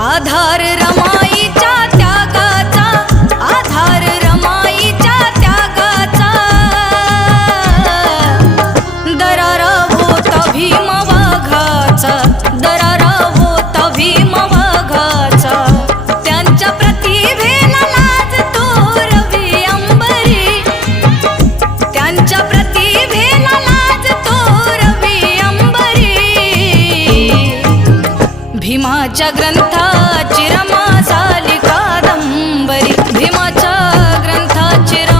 आधार रमाईच्या त्यागाचा, आधार रमाईच्या त्यागाचा, दरारा होता भीम वाघाचा, दरारा होता भीम वाघाचा. त्यांच्या प्रतिभेला लाजतो रवी अंबरी, त्यांच्या प्रतिभेला लाजतो रवी अंबरी. भीमाच्या ग्रंथाची रमा झाली कादंबरी, भीमाच्या ग्रंथाची रमा